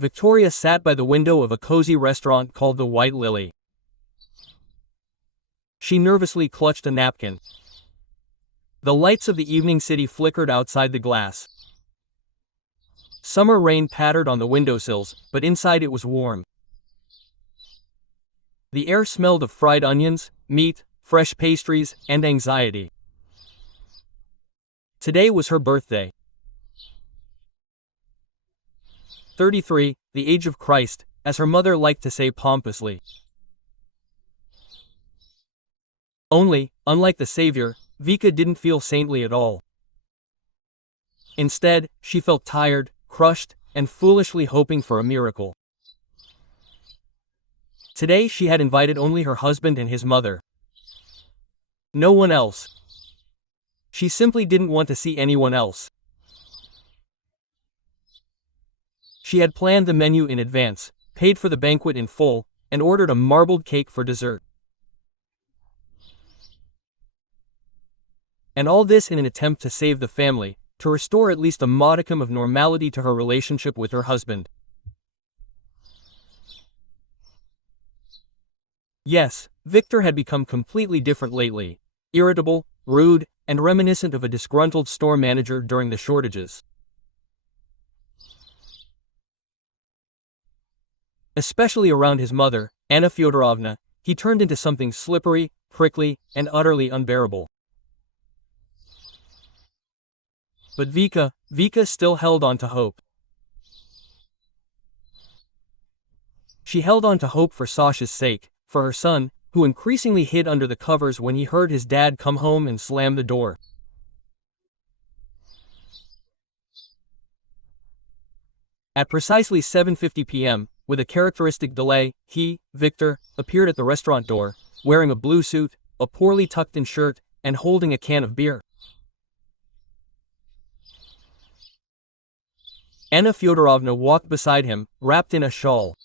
Victoria sat by the window of a cozy restaurant called the White Lily. She nervously clutched a napkin. The lights of the evening city flickered outside the glass. Summer rain pattered on the windowsills, but inside it was warm. The air smelled of fried onions, meat, fresh pastries, and anxiety. Today was her birthday. 33, the age of Christ, as her mother liked to say pompously. Only, unlike the Savior, Vika didn't feel saintly at all. Instead, she felt tired, crushed, and foolishly hoping for a miracle. Today she had invited only her husband and his mother. No one else. She simply didn't want to see anyone else. She had planned the menu in advance, paid for the banquet in full, and ordered a marbled cake for dessert. And all this in an attempt to save the family, to restore at least a modicum of normality to her relationship with her husband. Yes, Victor had become completely different lately, irritable, rude, and reminiscent of a disgruntled store manager during the shortages. Especially around his mother, Anna Fyodorovna, he turned into something slippery, prickly, and utterly unbearable. But Vika still held on to hope. She held on to hope for Sasha's sake, for her son, who increasingly hid under the covers when he heard his dad come home and slam the door. At precisely 7:50 p.m., with a characteristic delay, Victor, appeared at the restaurant door, wearing a blue suit, a poorly tucked-in shirt, and holding a can of beer. Anna Fyodorovna walked beside him, wrapped in a shawl.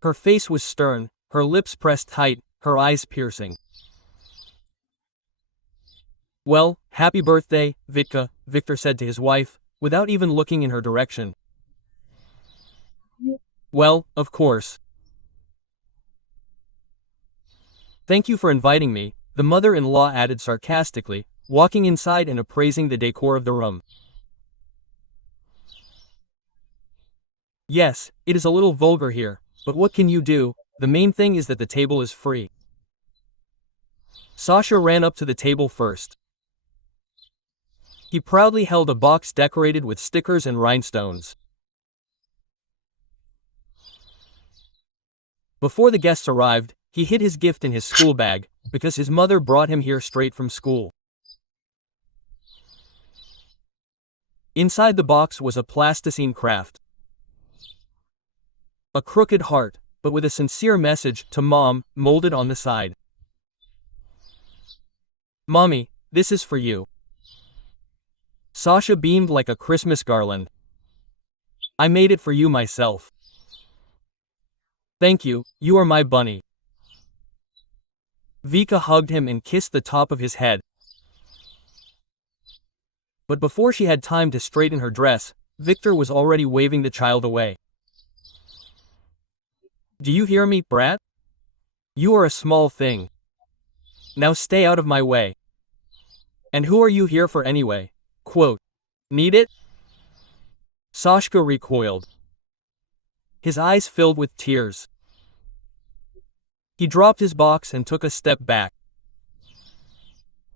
Her face was stern, her lips pressed tight, her eyes piercing. "Well, happy birthday, Vitka," Victor said to his wife, without even looking in her direction. "Well, of course. Thank you for inviting me," the mother-in-law added sarcastically, walking inside and appraising the decor of the room. "Yes, it is a little vulgar here, but what can you do? The main thing is that the table is free." Sasha ran up to the table first. He proudly held a box decorated with stickers and rhinestones. Before the guests arrived, he hid his gift in his school bag, because his mother brought him here straight from school. Inside the box was a plasticine craft. A crooked heart, but with a sincere message to Mom, molded on the side. "Mommy, this is for you." Sasha beamed like a Christmas garland. "I made it for you myself." "Thank you, you are my bunny." Vika hugged him and kissed the top of his head. But before she had time to straighten her dress, Victor was already waving the child away. "Do you hear me, brat? You are a small thing. Now stay out of my way. And who are you here for anyway? Quote, need it?" Sashka recoiled. His eyes filled with tears. He dropped his box and took a step back.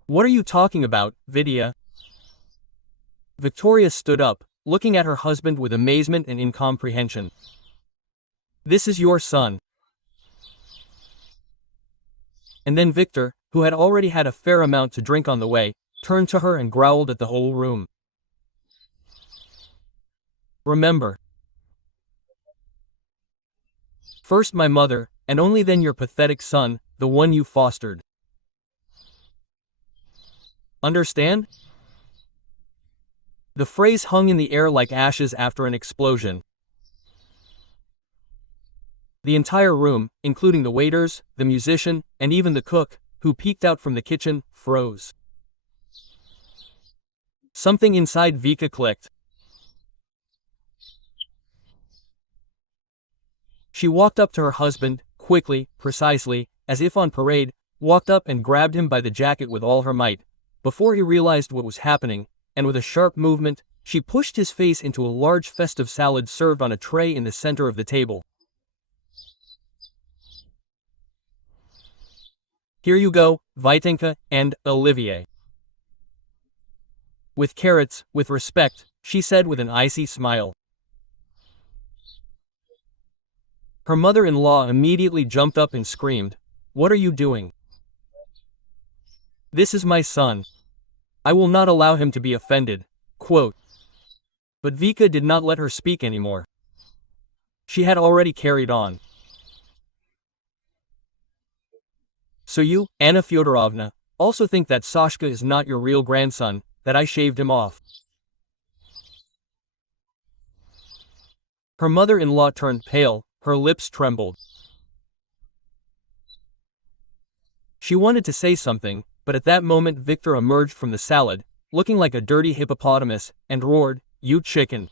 "What are you talking about, Vidya?" Victoria stood up, looking at her husband with amazement and incomprehension. "This is your son." And then Victor, who had already had a fair amount to drink on the way, turned to her and growled at the whole room. "Remember. First my mother, and only then your pathetic son, the one you fostered. Understand?" The phrase hung in the air like ashes after an explosion. The entire room, including the waiters, the musician, and even the cook, who peeked out from the kitchen, froze. Something inside Vika clicked. She walked up to her husband, quickly, precisely, as if on parade, walked up and grabbed him by the jacket with all her might, before he realized what was happening, and with a sharp movement, she pushed his face into a large festive salad served on a tray in the center of the table. Here you go, Vitenka and Olivier. With carrots, with respect, she said with an icy smile. Her mother-in-law immediately jumped up and screamed, "What are you doing? This is my son. I will not allow him to be offended." Quote. But Vika did not let her speak anymore. She had already carried on. So you, Anna Fyodorovna, also think that Sashka is not your real grandson, that I shaved him off. Her mother-in-law turned pale, her lips trembled. She wanted to say something, but at that moment Victor emerged from the salad, looking like a dirty hippopotamus, and roared, "You chicken!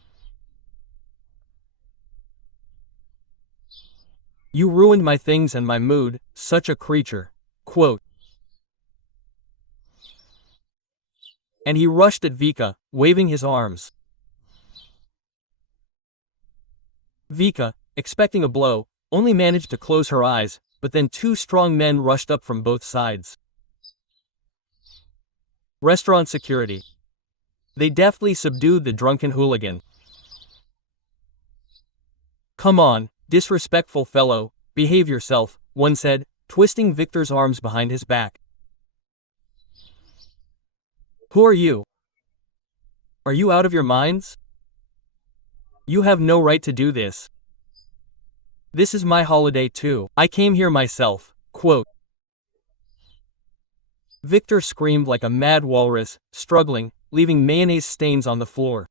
You ruined my things and my mood, such a creature." Quote. And he rushed at Vika, waving his arms. Vika, expecting a blow, only managed to close her eyes, but then two strong men rushed up from both sides. Restaurant security. They deftly subdued the drunken hooligan. "Come on, disrespectful fellow, behave yourself," one said, twisting Victor's arms behind his back. "Who are you? Are you out of your minds? You have no right to do this. This is my holiday too. I came here myself." Quote. Victor screamed like a mad walrus, struggling, leaving mayonnaise stains on the floor.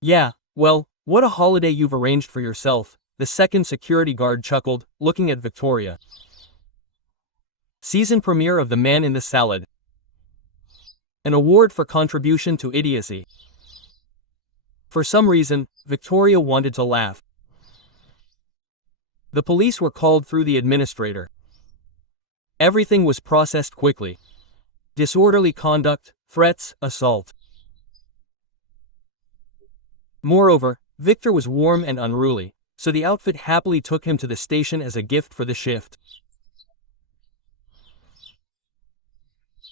"Yeah, well, what a holiday you've arranged for yourself," the second security guard chuckled, looking at Victoria. Season premiere of The Man in the Salad. An award for contribution to idiocy. For some reason, Victoria wanted to laugh. The police were called through the administrator. Everything was processed quickly. Disorderly conduct, threats, assault. Moreover, Victor was warm and unruly, so the outfit happily took him to the station as a gift for the shift.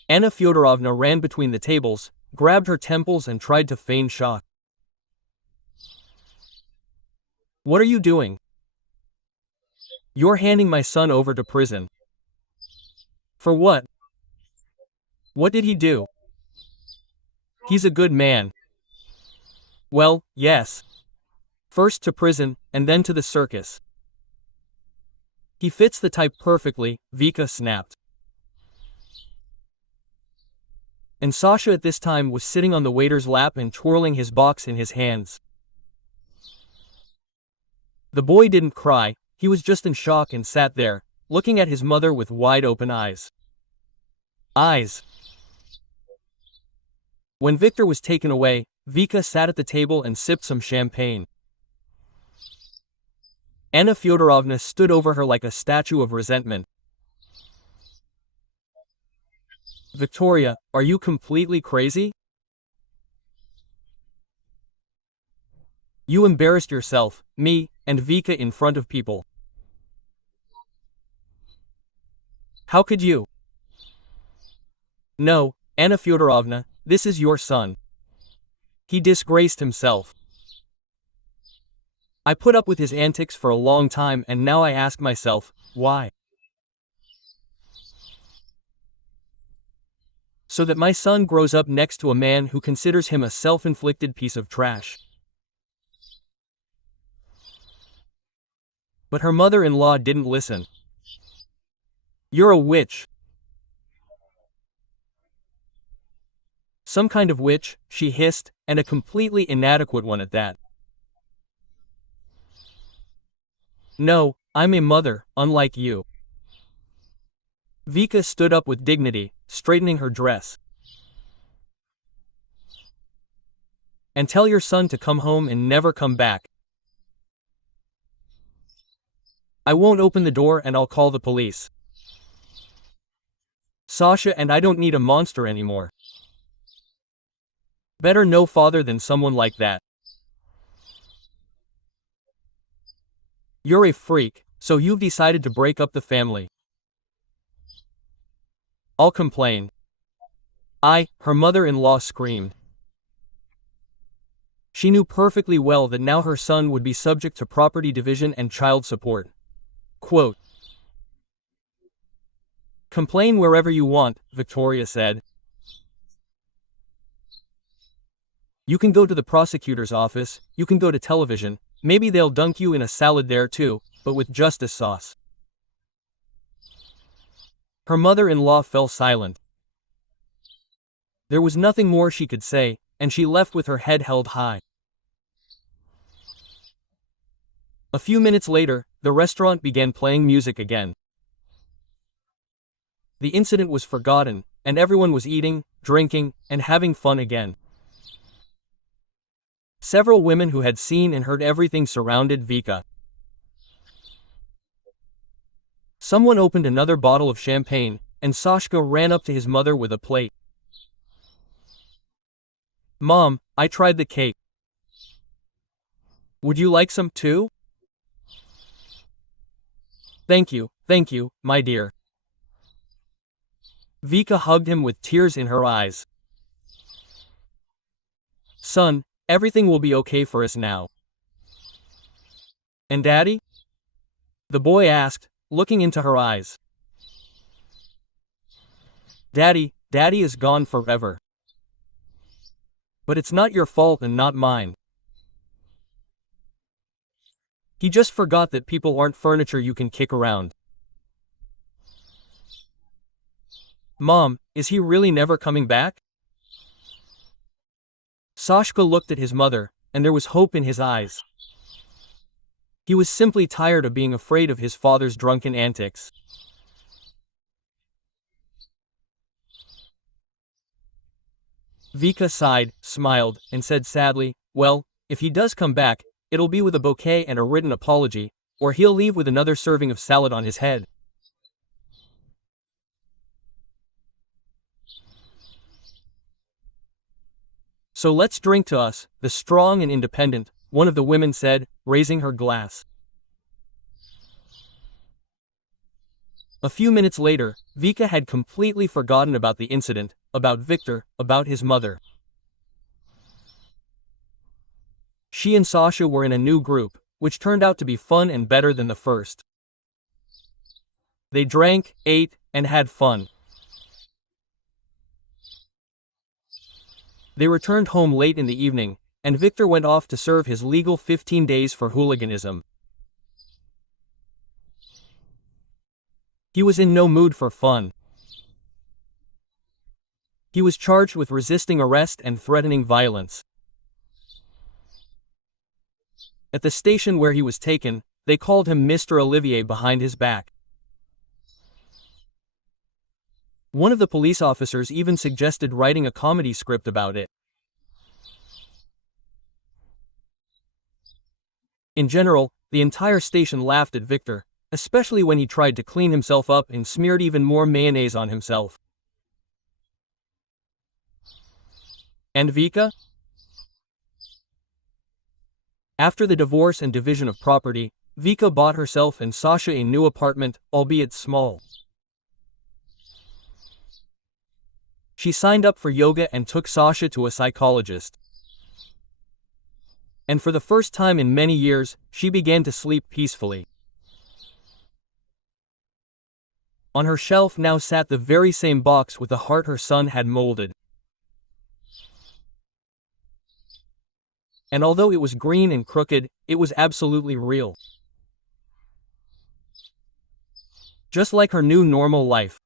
Anna Fyodorovna ran between the tables, grabbed her temples and tried to feign shock. "What are you doing? You're handing my son over to prison. For what? What did he do? He's a good man." "Well, yes. First to prison, and then to the circus. He fits the type perfectly," Vika snapped. And Sasha at this time was sitting on the waiter's lap and twirling his box in his hands. The boy didn't cry, he was just in shock and sat there, looking at his mother with wide-open eyes. When Victor was taken away, Vika sat at the table and sipped some champagne. Anna Fyodorovna stood over her like a statue of resentment. "Victoria, are you completely crazy? You embarrassed yourself, me, and Vika in front of people. How could you? No, Anna Fyodorovna, this is your son. He disgraced himself. I put up with his antics for a long time and now I ask myself, why? So that my son grows up next to a man who considers him a self-inflicted piece of trash." But her mother-in-law didn't listen. "You're a witch. Some kind of witch," she hissed, "and a completely inadequate one at that. No, I'm a mother, unlike you." Vika stood up with dignity, straightening her dress. "And tell your son to come home and never come back. I won't open the door and I'll call the police. Sasha and I don't need a monster anymore. Better no father than someone like that. You're a freak, so you've decided to break up the family. I'll complain. Her mother-in-law screamed. She knew perfectly well that now her son would be subject to property division and child support. Quote, "Complain wherever you want," Victoria said. "You can go to the prosecutor's office, you can go to television, maybe they'll dunk you in a salad there too, but with justice sauce." Her mother-in-law fell silent. There was nothing more she could say, and she left with her head held high. A few minutes later, the restaurant began playing music again. The incident was forgotten, and everyone was eating, drinking, and having fun again. Several women who had seen and heard everything surrounded Vika. Someone opened another bottle of champagne, and Sashka ran up to his mother with a plate. "Mom, I tried the cake. Would you like some too?" Thank you, my dear." Vika hugged him with tears in her eyes. "Son, everything will be okay for us now." "And Daddy?" the boy asked, looking into her eyes. Daddy is gone forever. But it's not your fault and not mine. He just forgot that people aren't furniture you can kick around." "Mom, is he really never coming back?" Sashka looked at his mother, and there was hope in his eyes. He was simply tired of being afraid of his father's drunken antics. Vika sighed, smiled, and said sadly, "Well, if he does come back, it'll be with a bouquet and a written apology, or he'll leave with another serving of salad on his head." "So let's drink to us, the strong and independent," one of the women said, raising her glass. A few minutes later, Vika had completely forgotten about the incident, about Victor, about his mother. She and Sasha were in a new group, which turned out to be fun and better than the first. They drank, ate, and had fun. They returned home late in the evening, and Victor went off to serve his legal 15 days for hooliganism. He was in no mood for fun. He was charged with resisting arrest and threatening violence. At the station where he was taken, they called him Mr. Olivier behind his back. One of the police officers even suggested writing a comedy script about it. In general, the entire station laughed at Victor, especially when he tried to clean himself up and smeared even more mayonnaise on himself. And Vika? After the divorce and division of property, Vika bought herself and Sasha a new apartment, albeit small. She signed up for yoga and took Sasha to a psychologist. And for the first time in many years, she began to sleep peacefully. On her shelf now sat the very same box with the heart her son had molded. And although it was green and crooked, it was absolutely real. Just like her new normal life.